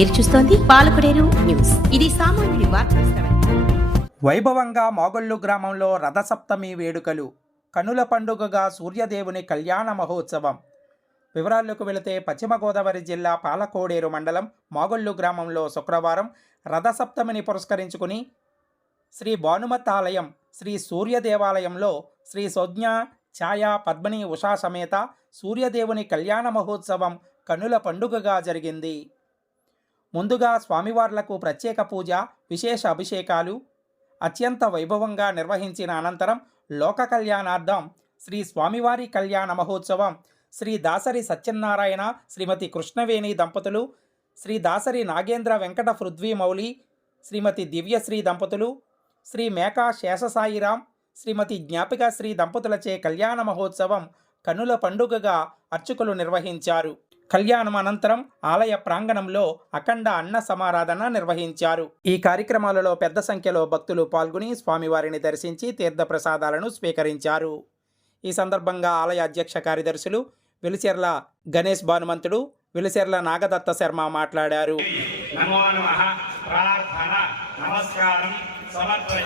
మీరు చూస్తోంది పాలకుడేరు న్యూస్. ఇది సామాన్యుడి వార్తా వైభవంగా మాగొల్లు గ్రామంలో రథసప్తమి వేడుకలు. కనుల పండుగగా సూర్యదేవుని కళ్యాణ మహోత్సవం. వివరాల్లోకి వెళితే పశ్చిమ గోదావరి జిల్లా పాలకోడేరు మండలం మాగొల్లు గ్రామంలో శుక్రవారం రథసప్తమిని పురస్కరించుకుని శ్రీ భానుమత్ ఆలయం శ్రీ సూర్య దేవాలయంలో శ్రీ సౌజ్ఞ ఛాయా పద్మిని ఉషా సమేత సూర్యదేవుని కళ్యాణ మహోత్సవం కనుల పండుగగా జరిగింది. ముందుగా స్వామివార్లకు ప్రత్యేక పూజ విశేష అభిషేకాలు అత్యంత వైభవంగా నిర్వహించిన అనంతరం లోక కళ్యాణార్థం శ్రీ స్వామివారి కళ్యాణ మహోత్సవం శ్రీ దాసరి సత్యనారాయణ శ్రీమతి కృష్ణవేణి దంపతులు శ్రీ దాసరి నాగేంద్ర వెంకట పృథ్వీ మౌలి శ్రీమతి దివ్యశ్రీ దంపతులు శ్రీ మేకా శేషసాయిరాం శ్రీమతి జ్ఞాపిక శ్రీ దంపతులచే కళ్యాణ మహోత్సవం కనుల పండుగగా అర్చకులు నిర్వహించారు. కళ్యాణం అనంతరం ఆలయ ప్రాంగణంలో అఖండ అన్న సమారాధన నిర్వహించారు. ఈ కార్యక్రమాలలో పెద్ద సంఖ్యలో భక్తులు పాల్గొని స్వామివారిని దర్శించి తీర్థ ప్రసాదాలను స్వీకరించారు. ఈ సందర్భంగా ఆలయ అధ్యక్ష కార్యదర్శులు వెలిచెర్ల గణేష్ భానుమంతుడు వెలిచెర్ల నాగదత్త శర్మ మాట్లాడారు. నమో ప్రార్థన నమస్కారం సమర్పణ.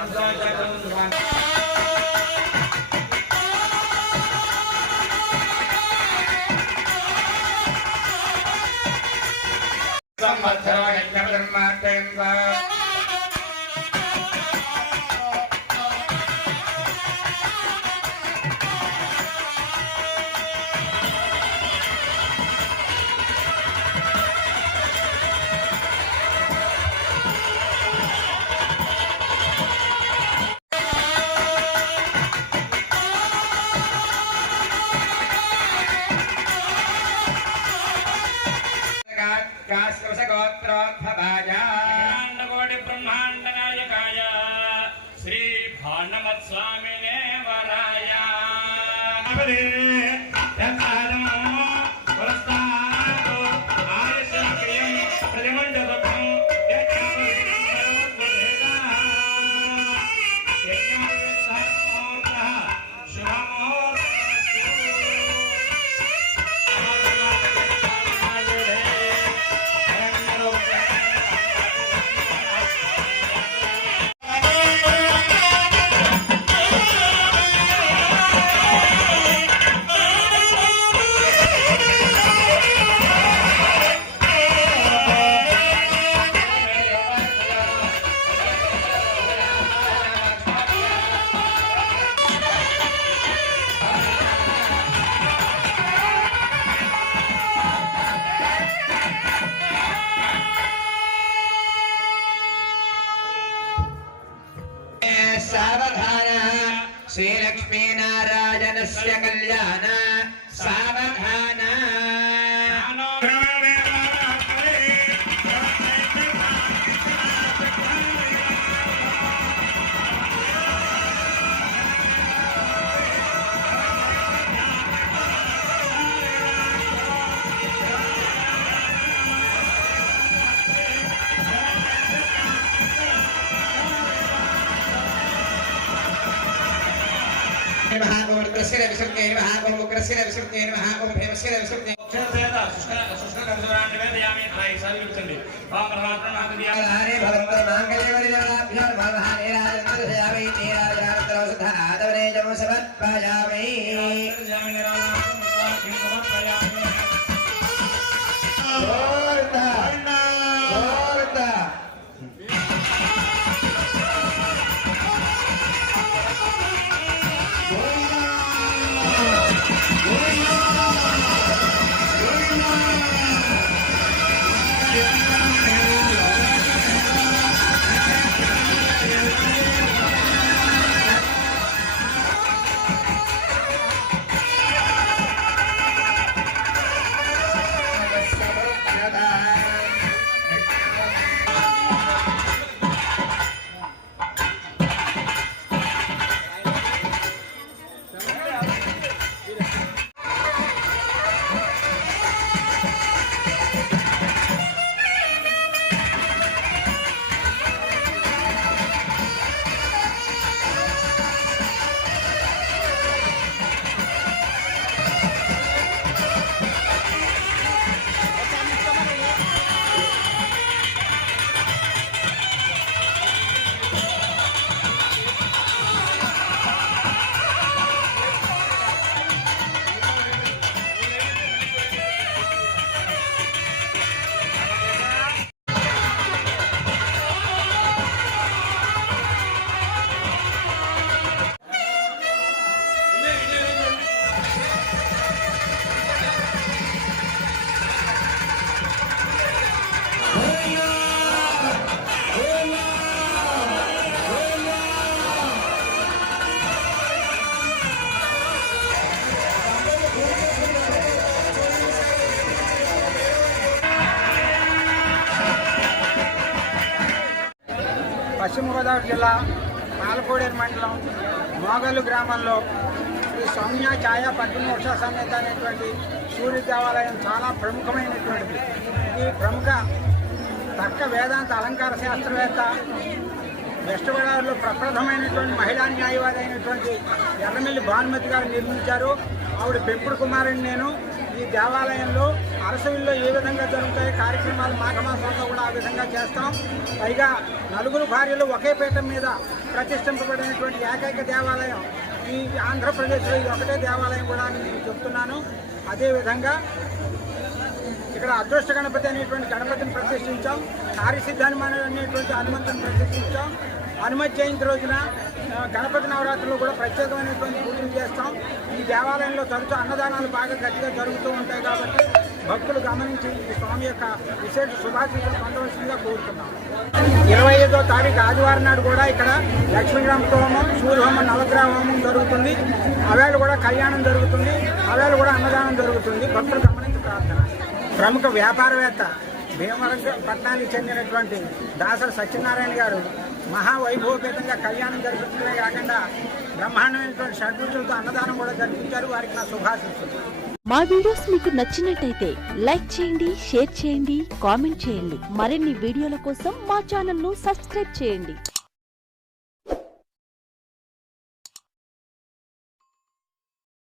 భాండమత్స్వామినే వరాయ श्रीलक्ष्मीनारायणस्य कल्याण महागोमुग्रस्य विसर्गे नमः गोमुग्रस्य विसर्गे नमः ओम भीमस्य विसर्गे हरे भवन्तो माङ्गल्यवरिजनाभ्यो भवहारे राजन्तरयामि नीराजनार्द्रौषधा आदवने जमो పశ్చిమ గోదావరి జిల్లా పాలకోడేరు మండలం మోగల్లు గ్రామంలో ఈ సౌమ్య ఛాయా పద్మమోక్ష సమేత అనేటువంటి సూర్య దేవాలయం చాలా ప్రముఖమైనటువంటిది. ఈ ప్రముఖ తర్క వేదాంత అలంకార శాస్త్రవేత్త వెస్ట్ గోదావరిలో ప్రప్రథమైనటువంటి మహిళా న్యాయవాది అయినటువంటి ఎర్రమిల్లి భానుమతి గారు నిర్మించారు. ఆవిడ పెంపుడు కుమారుని నేను. దేవాలయంలో అరసవిల్లో ఏ విధంగా జరుగుతాయి కార్యక్రమాలు మాఘమాసంలో కూడా ఆ విధంగా చేస్తాం. పైగా నలుగురు భార్యలు ఒకే పీఠం మీద ప్రతిష్ఠింపబడినటువంటి ఏకైక దేవాలయం ఈ ఆంధ్రప్రదేశ్లో ఇది ఒకటే దేవాలయం కూడా అని నేను చెప్తున్నాను. అదేవిధంగా ఇక్కడ అదృష్ట గణపతి అనేటువంటి గణపతిని ప్రతిష్ఠించాం. కార్యసిద్ధానుమానం అనేటువంటి హనుమంతుని ప్రతిష్ఠించాం. హనుమత్ జయంతి రోజున గణపతి నవరాత్రులు కూడా ప్రత్యేకమైనటువంటి పూజలు చేస్తాం. ఈ దేవాలయంలో తరచూ అన్నదానాలు బాగా గట్టిగా జరుగుతూ ఉంటాయి కాబట్టి భక్తులు గమనించి ఈ స్వామి యొక్క విశేష శుభాశీస్సులు పొందవలసిందిగా కోరుతున్నాం. ఇరవై ఐదో తారీఖు ఆదివారం నాడు కూడా ఇక్కడ లక్ష్మీగ్రామ హోమం సూర్యహోమం నవగ్రహ హోమం జరుగుతుంది. అవేళ కూడా కళ్యాణం జరుగుతుంది. అవేళ కూడా అన్నదానం జరుగుతుంది. భక్తులు గమనించి ప్రార్థన. ప్రముఖ వ్యాపారవేత్త భీమవరం పట్టణానికి చెందినటువంటి దాసరి సత్యనారాయణ గారు మహావైభవపేతంగా కళ్యాణం జరిపించడమే కాకుండా బ్రహ్మాండమైనటువంటి షడ్రుచులతో అన్నదానం కూడా జరిపించారు. వారికి నా శుభాశిస్సులు మా వీడియోస్ మీకు నచ్చినట్టయితే లైక్ చేయండి షేర్ చేయండి కామెంట్ చేయండి. మరిన్ని వీడియోల కోసం మా ఛానల్ను సబ్స్క్రైబ్ చేయండి.